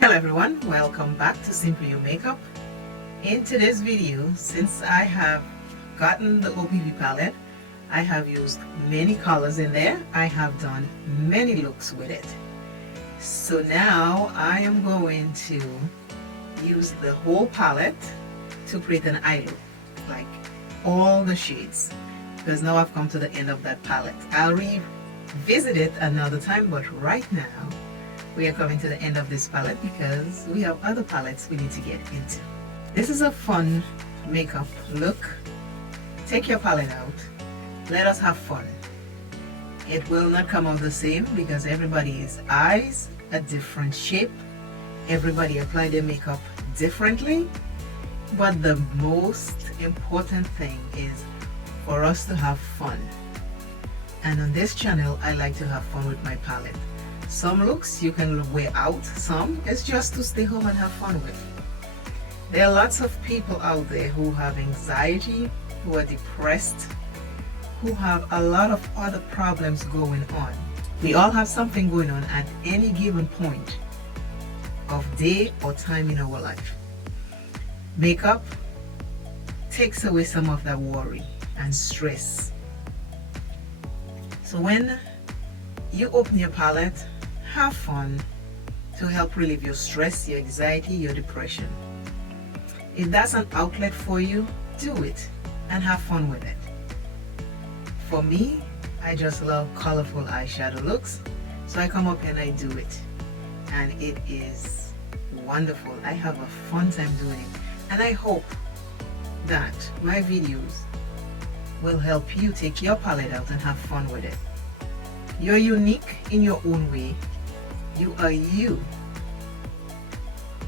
Hello everyone, welcome back to Simple You Makeup. In today's video, since I have gotten the OPV palette, I have used many colors in there. I have done many looks with it. So now I am going to use the whole palette to create an eye look, like all the shades, because now I've come to the end of that palette. I'll revisit it another time, but right now we are coming to the end of this palette because we have other palettes we need to get into. This is a fun makeup look. Take your palette out. Let us have fun. It will not come out the same because everybody's eyes a different shape. Everybody apply their makeup differently. But the most important thing is for us to have fun. And on this channel, I like to have fun with my palette. Some looks you can wear out, some it's just to stay home and have fun with. There are lots of people out there who have anxiety, who are depressed, who have a lot of other problems going on. We all have something going on at any given point of day or time in our life. Makeup takes away some of that worry and stress. So when you open your palette, have fun to help relieve your stress, your anxiety, your depression. If that's an outlet for you, do it and have fun with it. For me, I just love colorful eyeshadow looks, so I come up and I do it. And it is wonderful. I have a fun time doing it. And I hope that my videos will help you take your palette out and have fun with it. You're unique in your own way. You are you.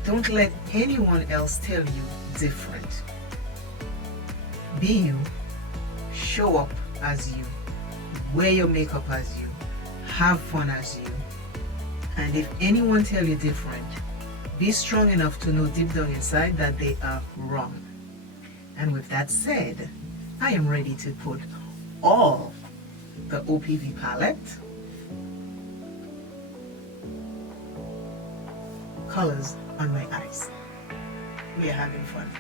Don't let anyone else tell you different. Be you. Show up as you. Wear your makeup as you. Have fun as you. And if anyone tell you different, be strong enough to know deep down inside that they are wrong. And with that said, I am ready to put all the OPV palette colors on my eyes. We are having fun.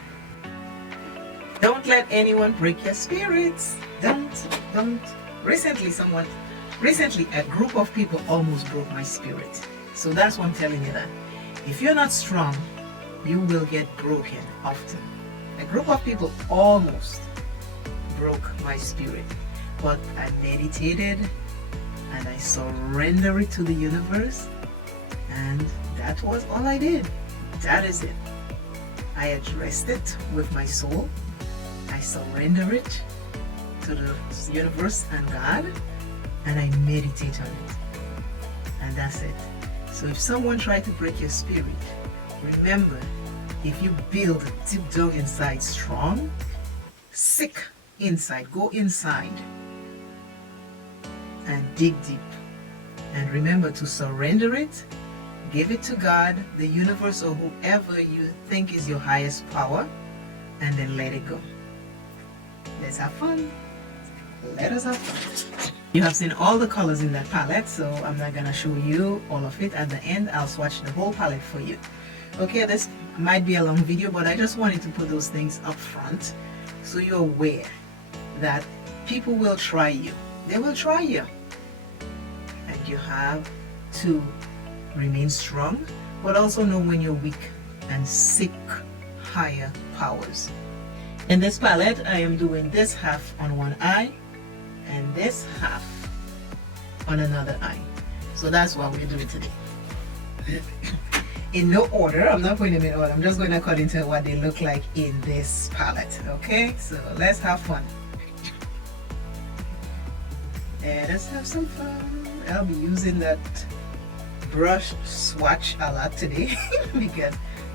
Don't let anyone break your spirits. Don't. Recently a group of people almost broke my spirit. So that's why I'm telling you that. If you're not strong, you will get broken often. A group of people almost broke my spirit. But I meditated and I surrendered it to the universe, and that was all I did. That is it. I addressed it with my soul. I surrender it to the universe and God, and I meditate on it. And that's it. So if someone tried to break your spirit, remember, if you build deep down inside strong, sick inside, go inside and dig deep. And remember to surrender it. Give it to God, the universe, or whoever you think is your highest power, and then let it go. Let's have fun. Let us have fun. You have seen all the colors in that palette, so I'm not going to show you all of it. At the end, I'll swatch the whole palette for you. Okay, this might be a long video, but I just wanted to put those things up front so you're aware that people will try you. They will try you. And you have to remain strong, but also know when you're weak and seek higher powers. In this palette, I am doing this half on one eye and this half on another eye. So that's what we're doing today. In no order, I'm not putting them in order, I'm just going according to what they look like in this palette. Okay, so let's have fun. And let's have some fun. I'll be using that brush swatch a lot today because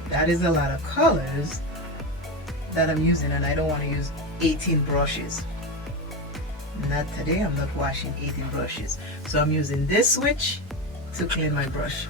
that is a lot of colors that I'm using, and I don't want to use 18 brushes. Not today. I'm not washing 18 brushes, so I'm using this switch to clean my brush.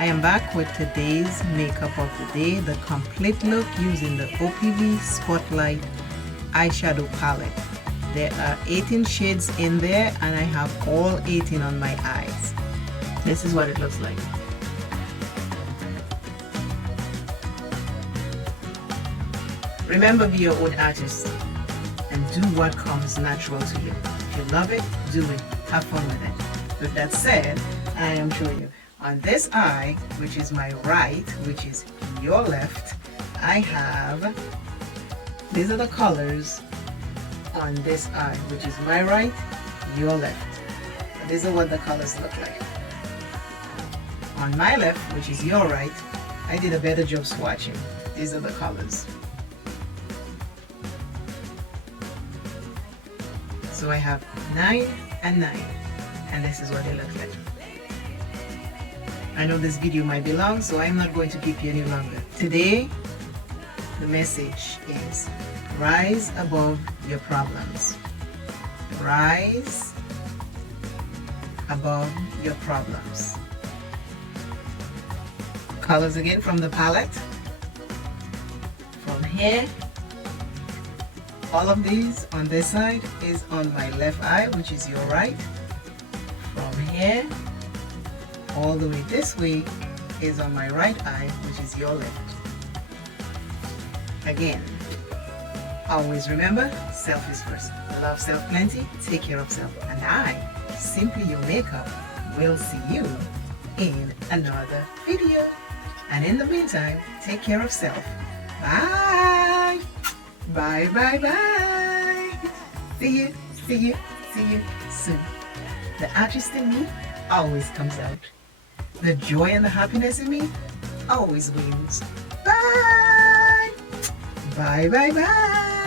I am back with today's makeup of the day, the complete look using the OPV Spotlight eyeshadow palette. There are 18 shades in there and I have all 18 on my eyes. This is what it looks like. Remember, be your own artist and do what comes natural to you. If you love it, do it. Have fun with it. With that said, I am showing you on this eye, which is my right, which is your left, I have, these are the colors on this eye, which is my right, your left. And these are what the colors look like. On my left, which is your right, I did a better job swatching. These are the colors. So I have 9 and 9, and this is what they look like. I know this video might be long, so I'm not going to keep you any longer. Today, the message is rise above your problems. Rise above your problems. Colors again from the palette. From here, all of these on this side is on my left eye, which is your right. From here, all the way this way is on my right eye, which is your left. Again, always remember, self is first. Love self plenty, take care of self. And I, Simply Your Makeup, will see you in another video. And in the meantime, take care of self. Bye! Bye, bye, bye! See you soon. The artist in me always comes out. The joy and the happiness in me always wins. Bye! Bye, bye, bye!